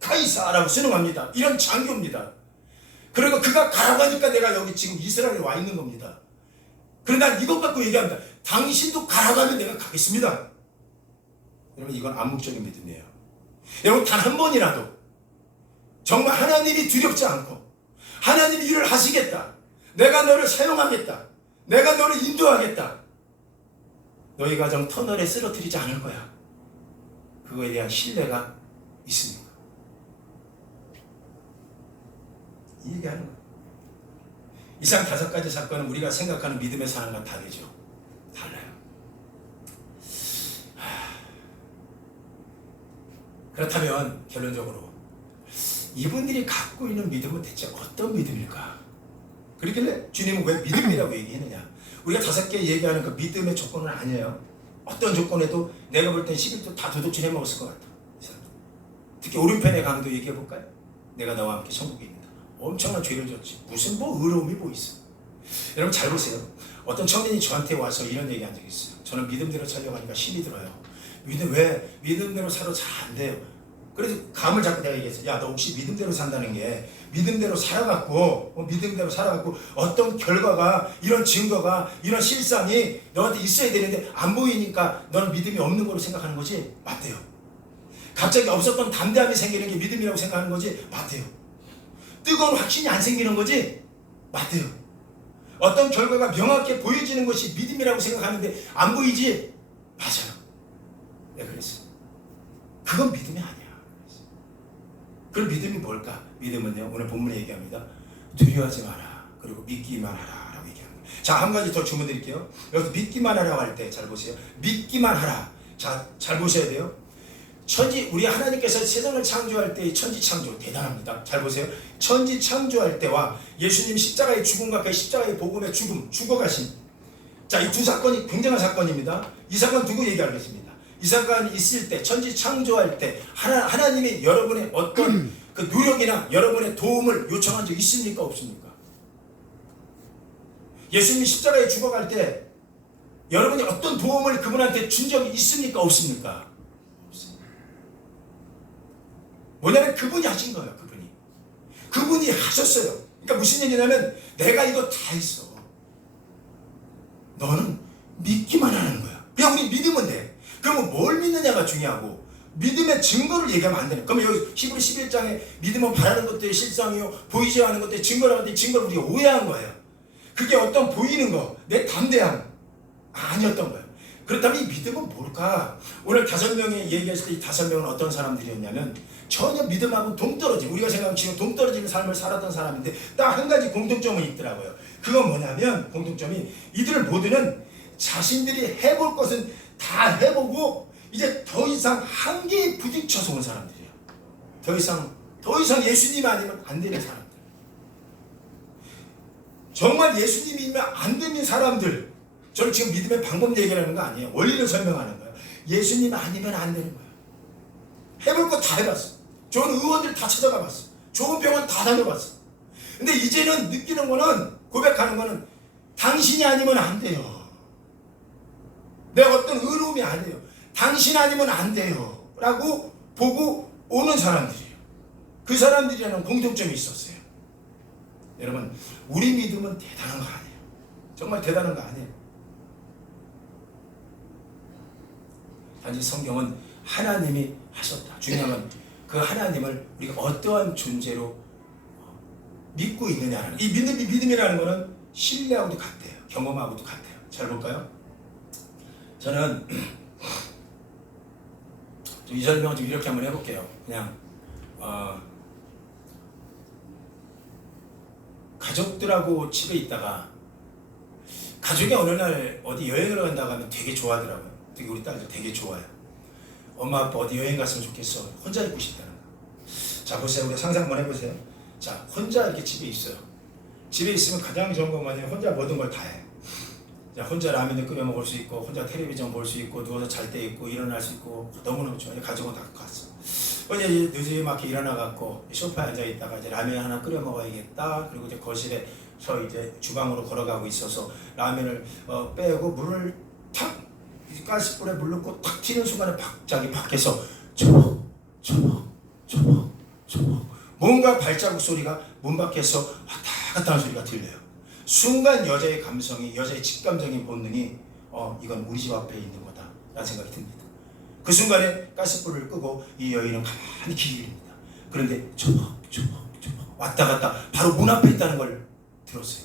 카이사라고 순응합니다. 이런 장교입니다. 그리고 그가 가라고 하니까 내가 여기 지금 이스라엘에 와 있는 겁니다. 그런데 난 이것 갖고 얘기합니다. 당신도 가라고 하면 내가 가겠습니다. 여러분, 이건 암묵적인 믿음이에요. 여러분, 단 한 번이라도 정말 하나님이 두렵지 않고 하나님이 일을 하시겠다, 내가 너를 사용하겠다, 내가 너를 인도하겠다, 너희 가정 터널에 쓰러뜨리지 않을 거야, 그거에 대한 신뢰가 있습니까? 이 얘기하는 거예요. 이상 5가지 사건은 우리가 생각하는 믿음의 사람과 다르죠. 달라요. 그렇다면 결론적으로 이분들이 갖고 있는 믿음은 대체 어떤 믿음일까? 그렇길래 주님은 왜 믿음이라고 얘기했느냐? 우리가 5개 얘기하는 그 믿음의 조건은 아니에요. 어떤 조건에도 내가 볼 땐 11도 다 도둑질 해먹었을 것 같아. 특히 오른편의 강도 얘기해볼까요? 내가 너와 함께 천국에 있다. 엄청난 죄를 졌지. 무슨 의로움이 있어. 여러분 잘 보세요. 어떤 청년이 저한테 와서 이런 얘기 한 적이 있어요. 저는 믿음대로 살려고 하니까 힘이 들어요. 왜 믿음대로 살아 잘 안 돼요. 그래서 감을 잡고 내가 얘기했어요. 야, 너 혹시 믿음대로 산다는 게 믿음대로 살아갖고 어떤 결과가, 이런 증거가, 이런 실상이 너한테 있어야 되는데 안 보이니까 너는 믿음이 없는 거로 생각하는 거지? 맞대요. 갑자기 없었던 담대함이 생기는 게 믿음이라고 생각하는 거지? 맞대요. 뜨거운 확신이 안 생기는 거지? 맞대요. 어떤 결과가 명확히 보여지는 것이 믿음이라고 생각하는데 안 보이지? 맞아요. 내가 그랬어요. 그건 믿음이 아니야. 그럼 믿음이 뭘까? 믿음은요, 오늘 본문에 얘기합니다. 두려워하지 마라. 그리고 믿기만 하라. 라고 얘기합니다. 자, 한 가지 더 주문 드릴게요. 여기서 믿기만 하라고 할 때 잘 보세요. 믿기만 하라. 자, 잘 보셔야 돼요. 우리 하나님께서 세상을 창조할 때의 천지 창조 대단합니다. 잘 보세요. 천지 창조할 때와 예수님 십자가의 죽음과 그 십자가의 복음의 죽어가신, 자, 이 두 사건이 굉장한 사건입니다. 이 사건 두고 얘기하겠습니다. 이 사건이 있을 때, 천지 창조할 때 하나님이 여러분의 어떤 그 노력이나 여러분의 도움을 요청한 적 있습니까? 없습니까? 예수님이 십자가에 죽어갈 때 여러분이 어떤 도움을 그분한테 준 적이 있습니까? 없습니까? 없습니다. 뭐냐면 그분이 하신 거예요. 그분이 하셨어요. 그러니까 무슨 얘기냐면 내가 이거 다 했어. 너는 믿기만 하는 거야. 그냥 우리 믿으면 돼. 그러면 뭘 믿느냐가 중요하고 믿음의 증거를 얘기하면 안 되는. 그러면 여기 히브리 11장에 믿음은 바라는 것들이 실상이요 보이지 않는 것들이 증거라고 하는데 증거를 우리가 오해한 거예요. 그게 어떤 보이는 거, 내 담대함 아니었던 거예요. 그렇다면 이 믿음은 뭘까? 오늘 5명이 얘기했을 때 이 5명은 어떤 사람들이었냐면 전혀 믿음하고 동떨어진, 우리가 생각하면 지금 동떨어지는 삶을 살았던 사람인데 딱 한 가지 공통점은 있더라고요. 그건 뭐냐면 공통점이 이들 모두는 자신들이 해볼 것은 다 해보고 이제 더 이상 한계에 부딪혀서 온 사람들이에요. 더 이상 예수님 아니면 안 되는 사람들. 정말 예수님이면 안 되는 사람들. 저는 지금 믿음의 방법 얘기하는 거 아니에요. 원리를 설명하는 거예요. 예수님 아니면 안 되는 거예요. 해볼 거 다 해봤어. 좋은 의원들 다 찾아가 봤어. 좋은 병원 다 다녀봤어. 근데 이제는 느끼는 거는, 고백하는 거는 당신이 아니면 안 돼요. 내가 어떤 의로움이 아니에요. 당신 아니면 안 돼요. 라고 보고 오는 사람들이에요. 그 사람들이라는 공통점이 있었어요. 여러분, 우리 믿음은 대단한 거 아니에요. 정말 대단한 거 아니에요. 단지 성경은 하나님이 하셨다. 중요한 건 그 하나님을 우리가 어떠한 존재로 믿고 있느냐는, 이 믿음이라는 거는 신뢰하고도 같아요. 경험하고도 같아요. 잘 볼까요? 저는 이 설명을 좀 이렇게 한번 해볼게요. 그냥 가족들하고 집에 있다가 가족이 어느 날 어디 여행을 간다고 하면 되게 좋아하더라고요. 되게 우리 딸도 되게 좋아요. 엄마 아빠 어디 여행 갔으면 좋겠어. 혼자 있고 싶다는 거. 자, 보세요. 우리 상상 한번 해보세요. 자, 혼자 이렇게 집에 있어요. 집에 있으면 가장 좋은 건 뭐냐면 혼자 모든 걸 다 해. 혼자 라면을 끓여 먹을 수 있고, 혼자 텔레비전 볼 수 있고, 누워서 잘 때 있고, 일어날 수 있고, 너무너무 좋아요. 가족은 다 갔어. 어제 늦지막히 일어나갖고 소파에 앉아 있다가 이제 라면 하나 끓여 먹어야겠다. 그리고 이제 거실에서 이제 주방으로 걸어가고 있어서 라면을 빼고 물을 탁 가스불에 물 넣고 탁 튀는 순간에 갑자기 밖에서 초복 뭔가 발자국 소리가 문 밖에서 왔다 갔다 하는 소리가 들려요. 순간 여자의 감성이, 여자의 직감적인 본능이 이건 우리 집 앞에 있는 거다 라는 생각이 듭니다. 그 순간에 가스불을 끄고 이 여인은 가만히 기다립니다. 그런데 초복 왔다 갔다 바로 문 앞에 있다는 걸 들었어요.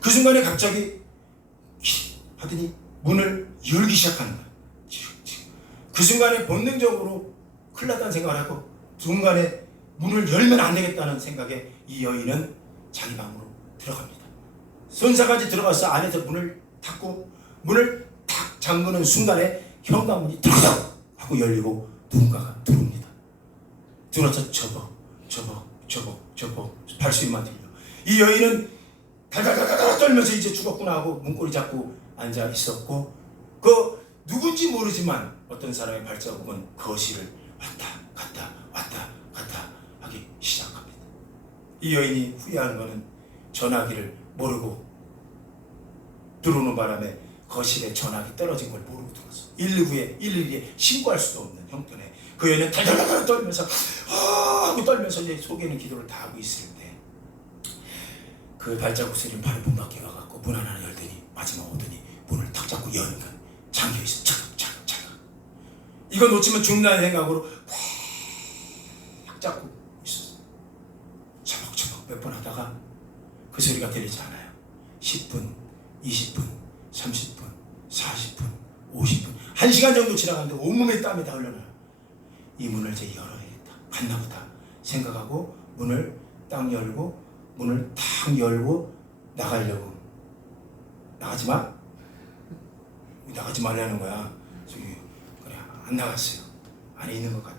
그 순간에 갑자기 하더니 문을 열기 시작하는 거예요. 그 순간에 본능적으로 큰일 났다는 생각을 하고 중간에 문을 열면 안 되겠다는 생각에 이 여인은 자기 방으로 들어갑니다. 손사까지 들어가서 안에서 문을 닫고 문을 탁 잠그는 순간에 현관문이 탁 하고 열리고 누군가가 들어옵니다. 들어서 저벅 발소리만 들려. 이 여인은 달달달달 떨면서 이제 죽었구나 하고 문고리 잡고 앉아 있었고, 그 누군지 모르지만 어떤 사람의 발자국은 거실을 왔다 갔다 하기 시작합니다. 이 여인이 후회하는 것은 전화기를 모르고 들어오는 바람에 거실에 전화기 떨어진 걸 모르고 들었어. 119에 신고할 수도 없는 형편에 그 여인은 달달달 떨면서 하고 떨면서 이제 속에는 기도를 다 하고 있을 때 그 발자국 소리는 바로 문 밖에 가갖고 문 하나 열더니 마지막 오더니 문을 탁 잡고 여는가 잠겨있어. 차갑 이거 놓치면 죽는다는 생각으로 탁 잡고 있었어. 차벅차벅 몇 번 하다가 그 소리가 들리지 않아요. 10분 20분 30분 40분 50분 1시간 정도 지나갔는데 온몸에 땀이 다 흘러나요. 이 문을 이제 열어야겠다 갔나보다 생각하고 문을 딱 열고 문을 탁 열고 나가려고 나가지 말라는 거야. 저기 그래 안 나갔어요. 안에 있는 것 같다.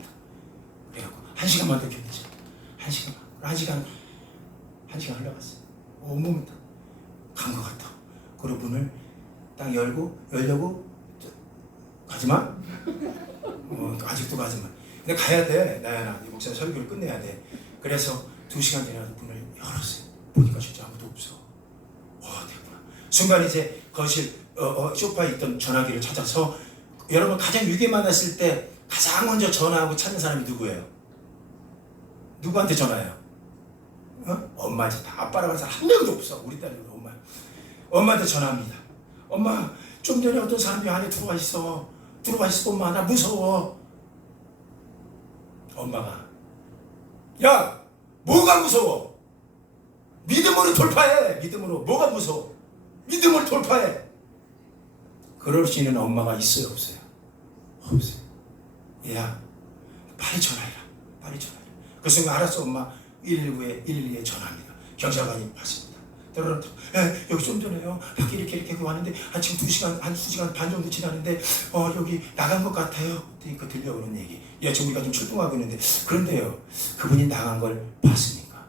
그래갖고 1시간만 더 견디자. 1시간 흘러갔어요. 온몸이 다 간 것 같아. 그리고 문을 딱 열려고 가지마. 아직도 가지마. 근데 가야 돼. 나연아, 이 목사 설교를 끝내야 돼. 그래서 2시간 지나서 문을 열었어요. 보니까 진짜 아무도 없어. 됐구나. 순간 이제 거실 소파에 있던 전화기를 찾아서, 여러분 가장 위기에 만났을 때 가장 먼저 전화하고 찾는 사람이 누구예요? 누구한테 전화해요? 엄마지. 아빠라고 하는 사람 한 명도 없어. 우리 딸이 엄마한테 전화합니다. 엄마, 좀 전에 어떤 사람이 안에 들어와 있어 엄마, 나 무서워. 엄마가, 야, 뭐가 무서워? 믿음으로 돌파해. 믿음으로. 뭐가 무서워? 믿음으로 돌파해. 그럴 수 있는 엄마가 있어요, 없어요? 없어요. 야, 빨리 전화해라. 그 순간 알았어, 엄마. 119에 전화합니다. 경찰관이 받습니다. 여기 좀 전에요. 밖에 이렇게 왔는데 지금 2시간 반 정도 지났는데 여기 나간 것 같아요. 그러니까 들려오는 얘기. 야, 지금 우리가 좀 출동하고 있는데, 그런데요, 그분이 나간 걸 봤습니까?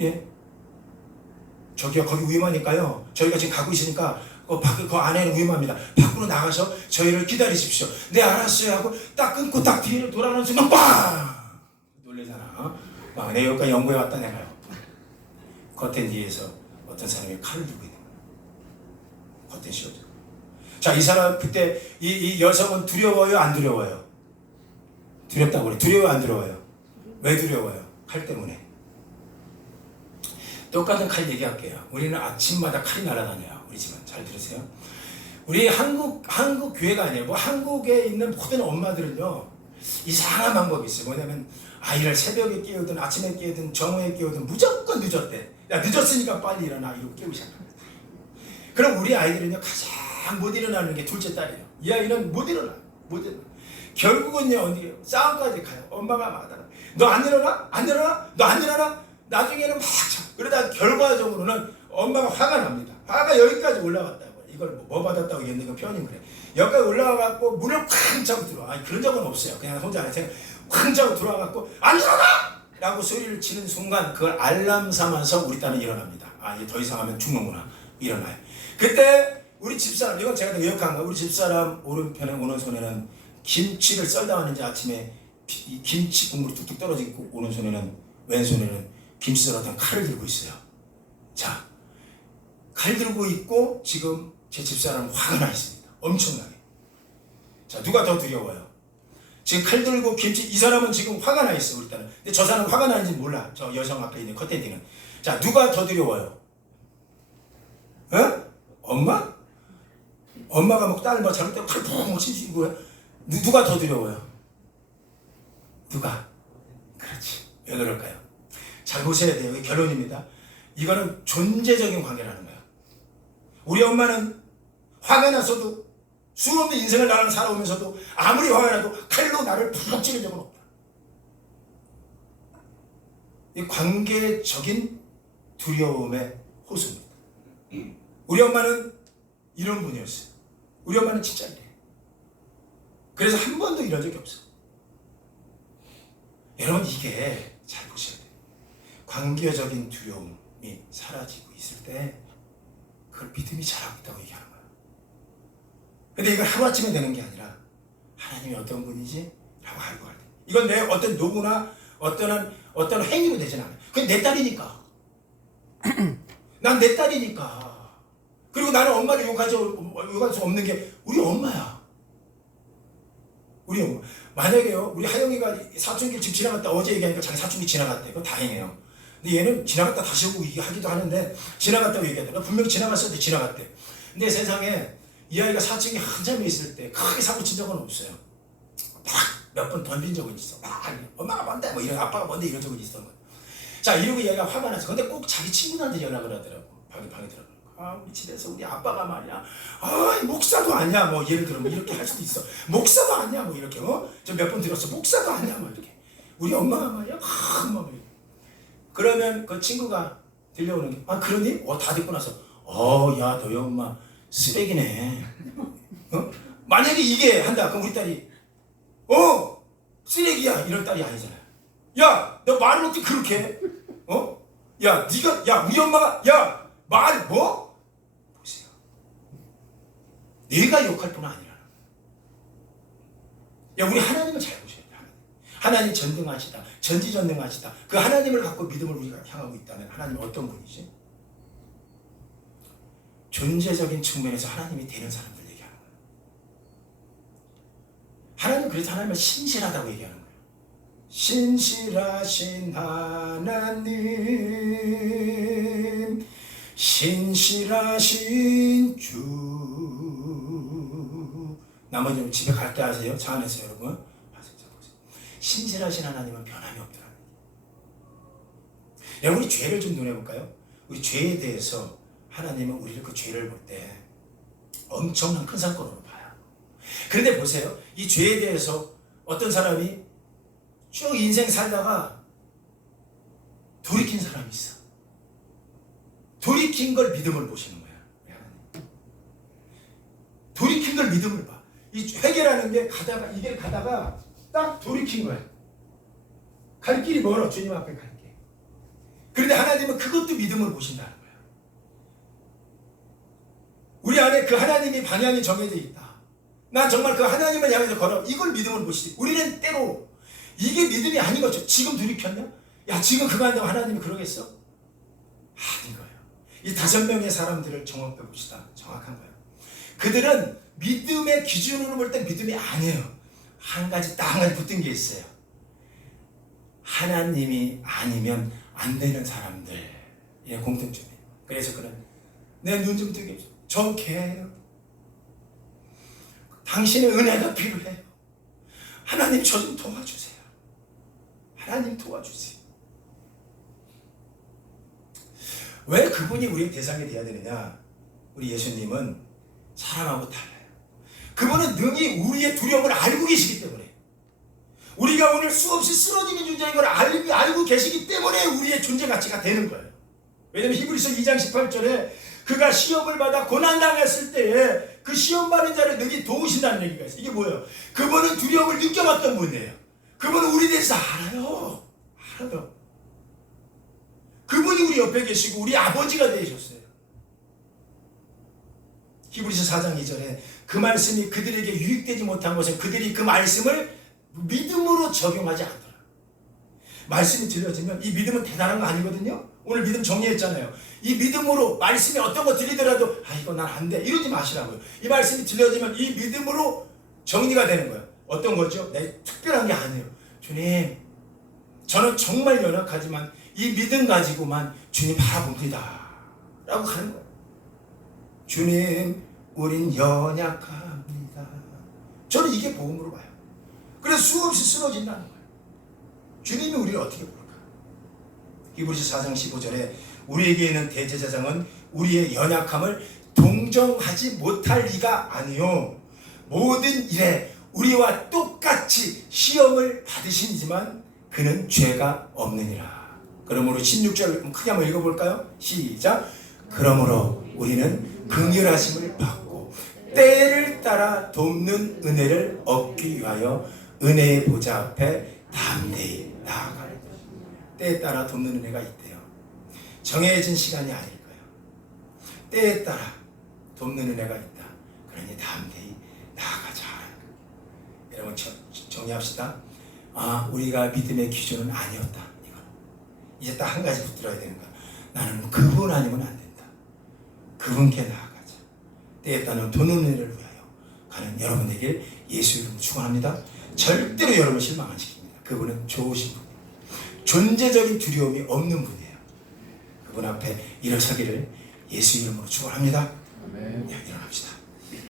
예? 저기요, 거기 위험하니까요. 저희가 지금 가고 있으니까 그 안에는 위험합니다. 밖으로 나가서 저희를 기다리십시오. 네, 알았어요 하고 딱 끊고 딱 뒤로 돌아오는 순간 빵! 놀래잖아. 내 여기까지 연구해 왔다 내가요. 커튼 뒤에서 어떤 사람이 칼을 들고 있는 거야. 커튼 씌워져. 자, 이 사람 그때 이 여성은 두려워요, 안 두려워요? 두렵다고 그래. 두려워요, 안 두려워요? 왜 두려워요? 칼 때문에. 똑같은 칼 얘기할게요. 우리는 아침마다 칼이 날아다녀요. 우리 집은. 잘 들으세요. 우리 한국 교회가 아니에요. 한국에 있는 모든 엄마들은요, 이상한 방법이 있어요. 뭐냐면 아이를 새벽에 깨우든 아침에 깨우든 정오에 깨우든 무조건 늦었대. 야, 늦었으니까 빨리 일어나. 이러고 깨우기 시작합니다. 그럼 우리 아이들은요, 가장 못 일어나는 게 둘째 딸이에요. 이 아이는 못 일어나. 결국은요, 싸움까지 가요. 엄마가 말하다가 너 안 일어나? 나중에는 막 쳐. 그러다 결과적으로는 엄마가 화가 납니다. 화가 여기까지 올라왔다고. 이걸 뭐 받았다고 얘기하는 표현이 그래. 여기까지 올라와갖고 문을 쾅 차고 들어와. 아니, 그런 적은 없어요. 그냥 혼자 안에서 쾅 차고 들어와갖고 안 일어나! 라고 소리를 치는 순간 그걸 알람 삼아서 우리 딸은 일어납니다. 이제 더 이상 하면 죽는구나. 일어나요. 그때 우리 집사람, 이건 제가 기억한 거, 우리 집사람 오른편에 오른손에는 김치를 썰다 하는지 아침에 이 김치 국물이 뚝뚝 떨어지고 오른손에는 왼손에는 김치 썰었던 칼을 들고 있어요. 자, 칼 들고 있고 지금 제 집사람은 화가 나 있습니다. 엄청나게. 자, 누가 더 두려워요? 지금 칼 들고 김치, 이 사람은 지금 화가 나 있어, 일단은. 근데 저 사람은 화가 나는지 몰라. 저 여성 앞에 있는 컷댄디는. 자, 누가 더 두려워요? 어? 엄마? 엄마가 막 딸 막 잘못되고 칼 푹 치지, 이거야? 누가 더 두려워요? 누가? 그렇지. 왜 그럴까요? 잘 보셔야 돼요. 이게 결론입니다. 이거는 존재적인 관계라는 거예요. 우리 엄마는 화가 났어도 수없는 인생을 나를 살아오면서도 아무리 화가 나도 칼로 나를 푹 찌른 적은 없다. 이 관계적인 두려움의 호소입니다. 우리 엄마는 이런 분이었어요. 우리 엄마는 진짜 이래요. 그래서 한 번도 이런 적이 없어요. 여러분, 이게 잘 보셔야 돼요. 관계적인 두려움이 사라지고 있을 때 그걸 믿음이 자라고 있다고 얘기하는 거예요. 근데 이걸 하루아침에 되는 게 아니라 하나님이 어떤 분이지? 라고 알고 갈 때. 이건 내 어떤 노고나 어떤 행위로 되진 않아요. 그건 내 딸이니까. 난 내 딸이니까. 그리고 나는 엄마를 욕할 수 없는 게 우리 엄마야. 우리 엄마. 만약에요, 우리 하영이가 사춘기 집 지나갔다, 어제 얘기하니까 자기 사춘기 지나갔대. 그거 다행이에요. 근데 얘는 지나갔다 다시 오고 하기도 하는데, 지나갔다고 얘기하더라. 분명히 지나갔을 때 지나갔대. 근데 세상에 이 아이가 사춘기 한참에 있을 때 크게 사고 친 적은 없어요. 몇 번 던진 적은 있어. 엄마가 뭔데? 뭐 이런, 아빠가 뭔데? 이런 적은 있었던 거야. 자, 이러고 얘가 화가 나서. 근데 꼭 자기 친구한테 연락을 하더라고. 방에 들어가. 아, 우리 집에서 우리 아빠가 말이야. 아, 목사도 아니야. 뭐 예를 들어 뭐 이렇게 할 수도 있어. 목사도 아니야. 뭐 이렇게. 저 몇 번 들었어. 목사도 아니야. 뭐 이렇게. 우리 엄마가 말이야. 뭐 그러면 그 친구가 들려오는 게, 아, 그러니? 다 듣고 나서, 야, 너희 엄마 쓰레기네. 만약에 이게 한다. 그럼 우리 딸이, 쓰레기야. 이런 딸이 아니잖아요. 야, 너 말을 어떻게 그렇게 해? 야, 네가, 야, 우리 엄마가, 야, 말 뭐? 보세요. 내가 욕할 뿐 아니라. 야, 우리 하나님을 잘 보셔야 돼요. 하나님 전능하시다. 전지전능하시다. 그 하나님을 갖고 믿음을 우리가 향하고 있다면 하나님은 어떤 분이지? 존재적인 측면에서 하나님이 되는 사람들 얘기하는 거예요. 하나님, 그래서 하나님은 신실하다고 얘기하는 거예요. 신실하신 하나님, 신실하신 주. 나머지는 집에 갈 때 하세요. 차 안에서 여러분. 신실하신 하나님은 변함이 없더라. 여러분, 우리 죄를 좀 눈에 볼까요? 우리 죄에 대해서 하나님은 우리를 그 죄를 볼 때 엄청난 큰 사건으로 봐요. 그런데 보세요. 이 죄에 대해서 어떤 사람이 쭉 인생 살다가 돌이킨 사람이 있어. 돌이킨 걸 믿음을 보시는 거야. 돌이킨 걸 믿음을 봐. 이 회개라는 게 가다가 딱 돌이킨 거야. 갈 길이 멀어. 주님 앞에 갈 길. 그런데 하나님은 그것도 믿음을 보신다는 거야. 우리 안에 그 하나님이 방향이 정해져 있다. 난 정말 그 하나님을 향해서 걸어. 이걸 믿음을 보시지. 우리는 때로 이게 믿음이 아닌 거죠. 지금 돌이켰냐? 야, 지금 그거 한다고 하나님이 그러겠어? 아닌 거예요. 이 5명의 사람들을 정확해 봅시다. 정확한 거예요. 그들은 믿음의 기준으로 볼 땐 믿음이 아니에요. 한 가지 붙은 게 있어요. 하나님이 아니면 안 되는 사람들. 예, 공통점이에요. 그래서 그는 내 눈 좀 뜨게 해줘. 저 개예요. 당신의 은혜가 필요해요. 하나님, 저 좀 도와주세요. 하나님 도와주세요. 왜 그분이 우리의 대상이 되어야 되느냐? 우리 예수님은 사람하고 달라요. 그분은 능히 우리의 두려움을 알고 계시기 때문에, 우리가 오늘 수없이 쓰러지는 존재인 걸 알고 계시기 때문에 우리의 존재 가치가 되는 거예요. 왜냐하면 히브리서 2장 18절에 그가 시험을 받아 고난당했을 때에 그 시험 받는 자를 능히 도우신다는 얘기가 있어요. 이게 뭐예요? 그분은 두려움을 느껴봤던 분이에요. 그분은 우리 대해서 알아요. 그분이 우리 옆에 계시고 우리 아버지가 되셨어요. 히브리서 4장 2절에 그 말씀이 그들에게 유익되지 못한 것은 그들이 그 말씀을 믿음으로 적용하지 않더라. 말씀이 들려지면 이 믿음은 대단한 거 아니거든요. 오늘 믿음 정리했잖아요. 이 믿음으로 말씀이 어떤 거 들리더라도 이거 난 안 돼 이러지 마시라고요. 이 말씀이 들려지면 이 믿음으로 정리가 되는 거예요. 어떤 거죠? 특별한 게 아니에요. 주님, 저는 정말 연약하지만 이 믿음 가지고만 주님 바라봅니다 라고 하는 거예요. 주님, 우린 연약합니다. 저는 이게 복음으로 봐요. 그래서 수없이 쓰러진다는 거예요. 주님이 우리를 어떻게 볼까? 히브리서 4장 15절에 우리에게 있는 대제사장은 우리의 연약함을 동정하지 못할 리가 아니요 모든 일에 우리와 똑같이 시험을 받으시지만 그는 죄가 없느니라. 그러므로 16절 크게 한번 읽어볼까요? 시작. 그러므로 우리는 긍휼하심을 받고 때를 따라 돕는 은혜를 얻기 위하여 은혜의 보좌 앞에 담대히 나아가는 거예요. 때에 따라 돕는 은혜가 있대요. 정해진 시간이 아닐 거예요. 때에 따라 돕는 은혜가 있다. 그러니 담대히 나아가자. 여러분 정리합시다. 우리가 믿음의 기준은 아니었다. 이건 이제 딱 한 가지 붙들어야 되는 거야. 나는 그분 아니면 안 된다. 그분께 나아가자. 때에 따른 돕는 은혜를 위하여 가는 여러분 되길 예수 이름으로 축원합니다. 절대로 여러분 실망 안 시킵니다. 그분은 좋으신 분이에요. 존재적인 두려움이 없는 분이에요. 그분 앞에 일어서기를 예수 이름으로 축원합니다. 아멘. 일어납시다.